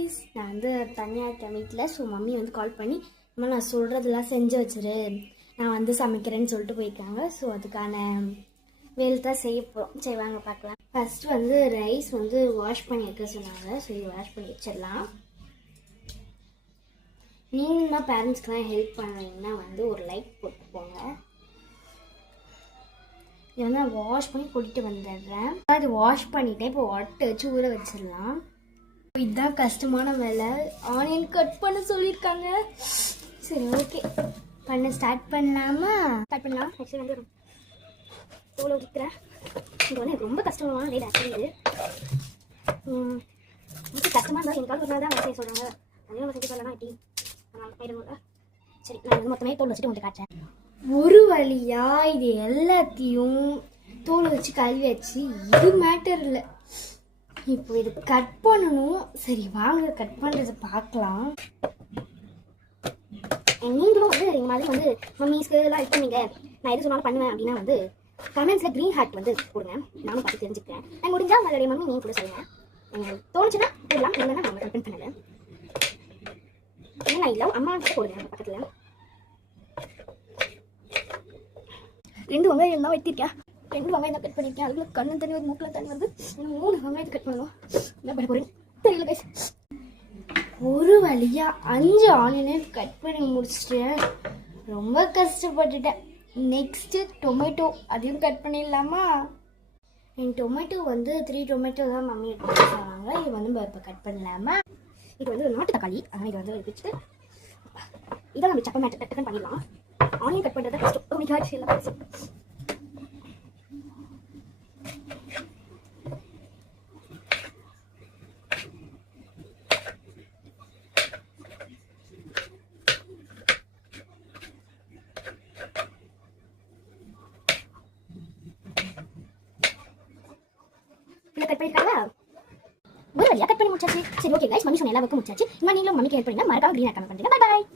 Guys, நான் வந்து தனியாக இருக்கேன் வீட்டில். ஸோ மம்மி வந்து கால் பண்ணி அம்மா நான் சொல்கிறதெல்லாம் செஞ்சு வச்சிரு, நான் வந்து சமைக்கிறேன்னு சொல்லிட்டு போயிருக்காங்க. ஸோ அதுக்கான வேலை தான் செய்ய போகிறோம். சரி வாங்க பார்க்கலாம். ஃபஸ்ட்டு வந்து ரைஸ் வந்து வாஷ் பண்ணி வைக்க சொன்னாங்க. ஸோ இது வாஷ் பண்ணி வச்சிடலாம். நீங்களும் பேரண்ட்ஸ்க்கெலாம் ஹெல்ப் பண்ணுறீங்கன்னா வந்து ஒரு லைக் போட்டு போங்க. இதை வந்து நான் வாஷ் பண்ணி கூட்டிகிட்டு வந்துடுறேன். அது வாஷ் பண்ணிவிட்டேன். இப்போ வாட்டர் வச்சு ஊற வச்சிடலாம். இதுதான் கஷ்டமான வேலை. ஆனியன் கட் பண்ண சொல்லியிருக்காங்க. சரி ஓகே, பண்ண ஸ்டார்ட் பண்ணலாமா? ஸ்டார்ட் பண்ணலாம். ஆக்சுவலி வந்து தோலை ஊற்றிக்கிறேன். இது வந்து எனக்கு ரொம்ப கஷ்டமான வேலை. ஆக்சுவலி இது ரொம்ப கஷ்டமாக இருந்தால் எனக்காக ஒரு நாள் தான் வேலை செய்ய சொல்கிறாங்க. அதே நம்ம செஞ்சு சொல்லலாம். எப்படி சரி, நான் வந்து மொத்தமே தோல் வச்சுட்டு உங்களுக்கு காட்டுறேன். ஒரு வழியா இது எல்லாத்தையும் தோல் வச்சு கழுவி வச்சு இது மேட்டர் இல்லை. இப்போ இது கட் பண்ணணும். சரி வாங்க கட் பண்ணுறதை பார்க்கலாம். நீங்களும் வந்து எங்கள் மாதிரி வந்து மம்மிஸ்க்கு எல்லாம் இது பண்ணீங்க, நான் எது சொன்னாலும் பண்ணுவேன் அப்படின்னா வந்து கமெண்ட்ஸில் க்ரீன் ஹார்ட் வந்து கொடுங்க. நானும் பார்த்து தெரிஞ்சுக்கிறேன். நான் முடிஞ்சால் உங்களுடைய மம்மி நீங்கள் கூட சொல்லுங்கள். தோணுச்சுன்னா போடலாம், இல்லைன்னா நான் கம்பென் பண்ணலை. ஏன்னா இல்லை அம்மா போடுங்க பக்கத்தில். 2 வெங்காயம் தான் வெட்டிருக்கேன். 2 வெங்காயம் தான் கட் பண்ணியிருக்கேன். அதுக்குள்ள கண்ணு தண்ணி வருது, மூக்கில் தண்ணி வருது. 3 வெங்காயத்தை கட் பண்ணணும். என்ன பண்ண போறேன் தெரியல கைஸ். ஒரு வழியா 5 ஆனியனை கட் பண்ணி முடிச்சிட்டேன். ரொம்ப கஷ்டப்பட்டுட்டேன். நெக்ஸ்ட்டு டொமேட்டோ, அதையும் கட் பண்ணிடலாமா? என் டொமேட்டோ வந்து 3 டொமேட்டோ தான் மம்மி எடுத்து சொன்னாங்க. இது வந்து இப்போ கட் பண்ணலாமா? இது வந்து நாட்டு தக்காளி, அதனால் இது வந்து வச்சுட்டு இதான் நம்ம சப்பை மேட்டை கட் பண்ணிடலாம். ஆனியன் கட் பண்ணுறது கஷ்டம். காய்ச்சி எல்லாம் கஷ்டம். கட் பண்ணிருக்காங்களா? ஒரு வழியா கட் பண்ணி முடிச்சாச்சு. சரி ஓகே கைஸ், மம்மி சொன்ன எல்லா ஒர்க்கும் முடிச்சாச்சு. நீங்களும் மம்மிக்கு ஹெல்ப் பண்ணீங்கன்னா மறக்காம க்ரீன் கமெண்ட் பண்ணுங்க. Bye bye.